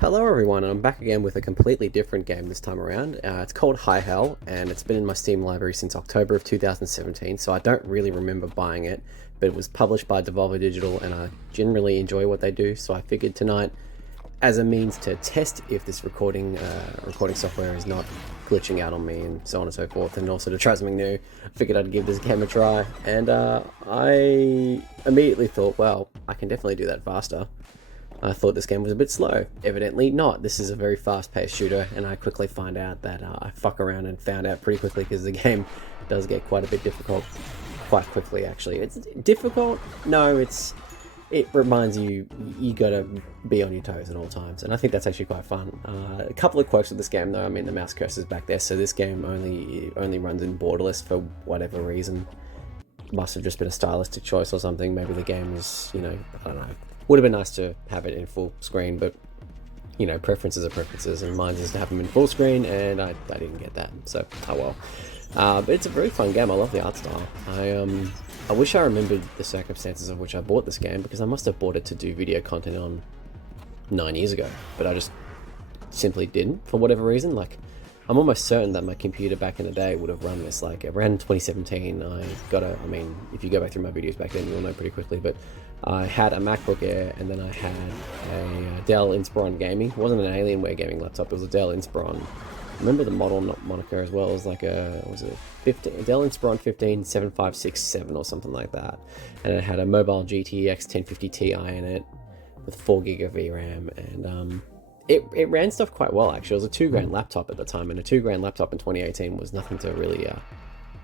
Hello everyone, and I'm back again with a completely different game this time around. It's called High Hell, and it's been in my Steam library since October of 2017, so I don't really remember buying it, but it was published by Devolver Digital, and I generally enjoy what they do, so I figured tonight, as a means to test if this recording software is not glitching out on me, and so on and so forth, and also to try something new, I figured I'd give this game a try, and I immediately thought, well, I can definitely do that faster. I thought this game was a bit slow. Evidently not. This is a very fast-paced shooter, and I quickly find out that I fuck around and found out pretty quickly because the game does get quite a bit difficult quite quickly, actually. It's difficult? No, it reminds you gotta be on your toes at all times, and I think that's actually quite fun. A couple of quirks with this game, though. I mean, the mouse cursor's back there, so this game only runs in borderless for whatever reason. Must have just been a stylistic choice or something. Maybe the game is, I don't know. Would have been nice to have it in full screen, but preferences are preferences, and mine is to have them in full screen, and I didn't get that, so oh well. But it's a very fun game. I love the art style. I wish I remembered the circumstances of which I bought this game, because I must have bought it to do video content on 9 years ago, but I just simply didn't for whatever reason. Like, I'm almost certain that my computer back in the day would have run this. Like around 2017, if you go back through my videos back then, you'll know pretty quickly, but I had a MacBook Air, and then I had a Dell Inspiron Gaming. It wasn't an Alienware gaming laptop, it was a Dell Inspiron. I remember the model moniker as well. It was like a Dell Inspiron 157567 or something like that. And it had a mobile GTX 1050 Ti in it with 4 gig of VRAM, and it ran stuff quite well, actually. It was a $2,000 laptop at the time, and a $2,000 laptop in 2018 was nothing to really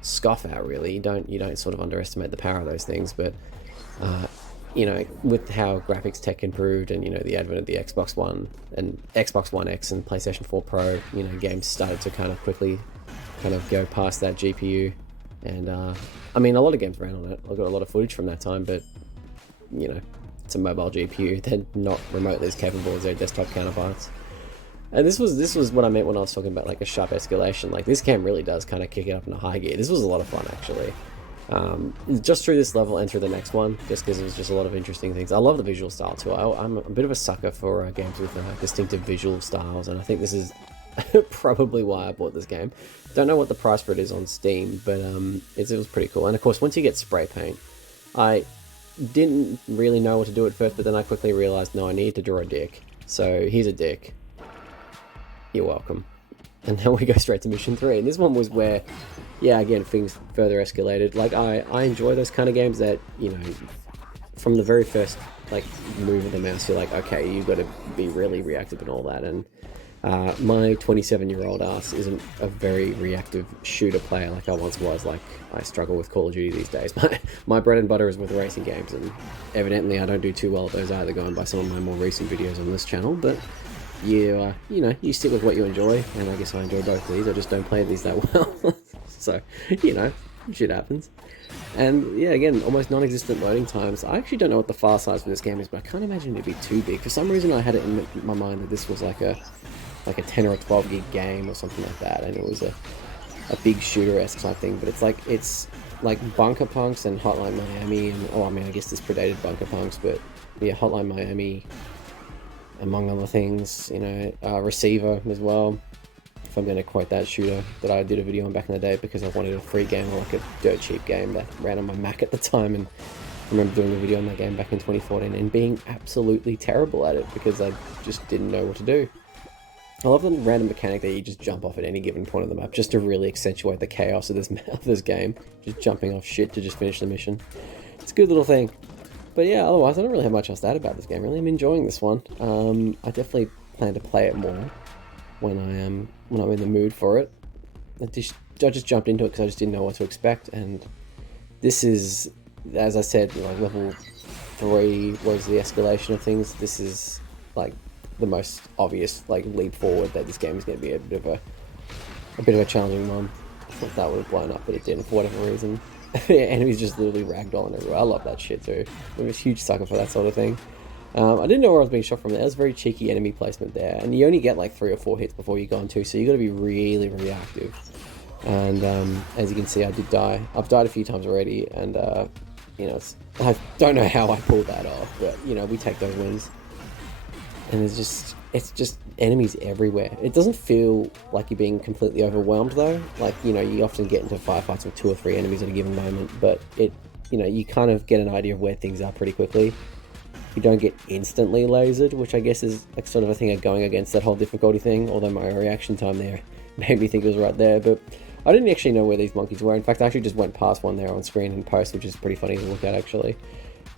scoff at, really. You don't sort of underestimate the power of those things, but with how graphics tech improved, and the advent of the Xbox One and Xbox One X and PlayStation 4 Pro, games started to kind of quickly go past that GPU, and a lot of games ran on it. I've got a lot of footage from that time, but it's a mobile GPU. They're not remotely as capable as their desktop counterparts. And this was what I meant when I was talking about like a sharp escalation. Like, this game really does kind of kick it up in a high gear. This was a lot of fun, actually. Just through this level and through the next one, just because it was just a lot of interesting things. I love the visual style too. I'm a bit of a sucker for games with distinctive visual styles, and I think this is probably why I bought this game. Don't know what the price for it is on Steam, but it was pretty cool. And of course, once you get spray paint, I didn't really know what to do at first, but then I quickly realized, no, I need to draw a dick. So here's a dick. You're welcome. And then we go straight to mission 3. And this one was where, yeah, again, things further escalated. Like, I enjoy those kind of games that, from the very first, like, move of the mouse, you're like, okay, you've got to be really reactive and all that. And my 27-year-old ass isn't a very reactive shooter player like I once was. Like, I struggle with Call of Duty these days. My bread and butter is with racing games, and evidently I don't do too well at those either, going by some of my more recent videos on this channel, but you stick with what you enjoy, and I guess I enjoy both of these. I just don't play these that well. So, shit happens. And yeah, again, almost non-existent loading times. I actually don't know what the file size for this game is, but I can't imagine it'd be too big. For some reason I had it in my mind that this was like a 10 or a 12 gig game or something like that, and it was a big shooter-esque type thing. But it's like Bunker Punks and Hotline Miami, and I guess this predated Bunker Punks, but yeah, Hotline Miami, among other things, Receiver as well, if I'm going to quote that shooter that I did a video on back in the day, because I wanted a free game, or like a dirt cheap game that ran on my Mac at the time. And I remember doing a video on that game back in 2014 and being absolutely terrible at it because I just didn't know what to do. I love the random mechanic that you just jump off at any given point of the map, just to really accentuate the chaos of this game. Just jumping off shit to just finish the mission. It's a good little thing. But yeah, otherwise I don't really have much else to add about this game, really. I'm enjoying this one. I definitely plan to play it more when I'm in the mood for it. I just jumped into it because I just didn't know what to expect, and this is, as I said, like level 3 was the escalation of things. This is like the most obvious like leap forward that this game is going to be a bit of a challenging one. I thought that would have blown up, but it didn't for whatever reason. Enemies just literally ragdolling everywhere. I love that shit too. I'm a huge sucker for that sort of thing. I didn't know where I was being shot from there. That was very cheeky enemy placement there, and you only get like 3 or 4 hits before you go on 2, so you got to be really reactive. And as you can see, I did die. I've died a few times already, and I don't know how I pulled that off, but we take those wins. And there's just it's just enemies everywhere. It doesn't feel like you're being completely overwhelmed though. Like, you know, you often get into firefights with 2 or 3 enemies at a given moment, but you know, you kind of get an idea of where things are pretty quickly. You don't get instantly lasered, which I guess is like sort of a thing of going against that whole difficulty thing, although my reaction time there made me think it was right there. But I didn't actually know where these monkeys were. In fact, I actually just went past one there on screen in post, which is pretty funny to look at actually.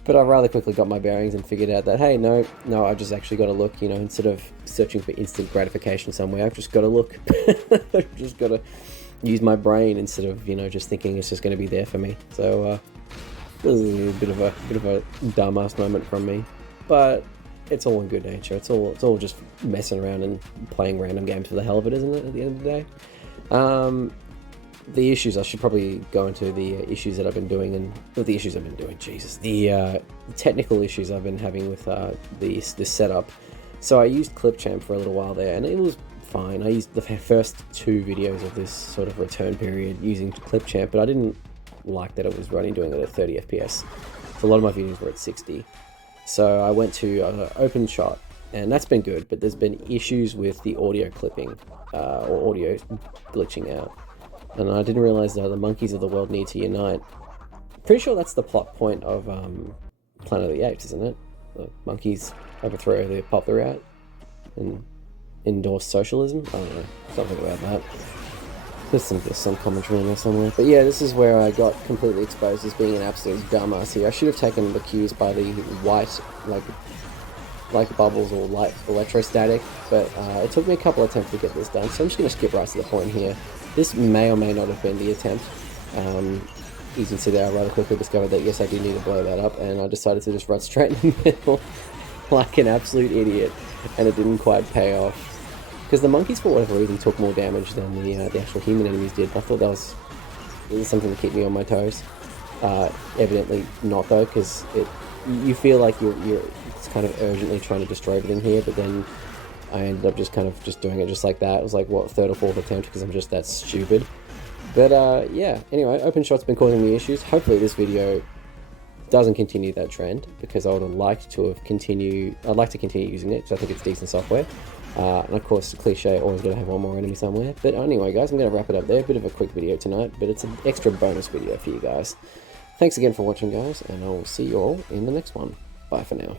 But I rather quickly got my bearings and figured out that, hey, no, I've just actually got to look, you know, instead of searching for instant gratification somewhere, I've just got to look. I've just got to use my brain instead of, you know, just thinking it's just going to be there for me. So, this is a bit of a dumbass moment from me, but it's all in good nature. It's all just messing around and playing random games for the hell of it, isn't it? At the end of the day, the issues, I should probably go into the issues that I've been doing, and the issues I've been doing. Jesus, the technical issues I've been having with this setup. So I used Clipchamp for a little while there, and it was fine. I used the first 2 videos of this sort of return period using Clipchamp, but I didn't like that it was running doing it at 30 FPS. So a lot of my videos were at 60. So I went to OpenShot, and that's been good, but there's been issues with the audio clipping or audio glitching out. And I didn't realize that the monkeys of the world need to unite. Pretty sure that's the plot point of Planet of the Apes, isn't it? The monkeys overthrow the popular route and endorse socialism. I don't know, something about that. There's some commentary in there somewhere. But yeah, this is where I got completely exposed as being an absolute dumbass here. I should have taken the cues by the white, like bubbles or light electrostatic, but it took me a couple attempts to get this done, so I'm just going to skip right to the point here. This may or may not have been the attempt. You can see there I rather quickly discovered that yes, I do need to blow that up, and I decided to just run straight in the middle like an absolute idiot, and it didn't quite pay off. Because the monkeys, for whatever reason, took more damage than the actual human enemies did. I thought that was something to keep me on my toes. Evidently not though, because you feel like you're kind of urgently trying to destroy everything here, but then I ended up just doing it just like that. It was like, what, 3rd or 4th attempt, because I'm just that stupid. But yeah, anyway, OpenShot's been causing me issues. Hopefully this video doesn't continue that trend, because I would have liked to continue using it, because I think it's decent software. And of course, cliche, always gotta have one more enemy somewhere. But anyway, guys, I'm gonna wrap it up there. A bit of a quick video tonight, but it's an extra bonus video for you guys. Thanks again for watching, guys, and I will see you all in the next one. Bye for now.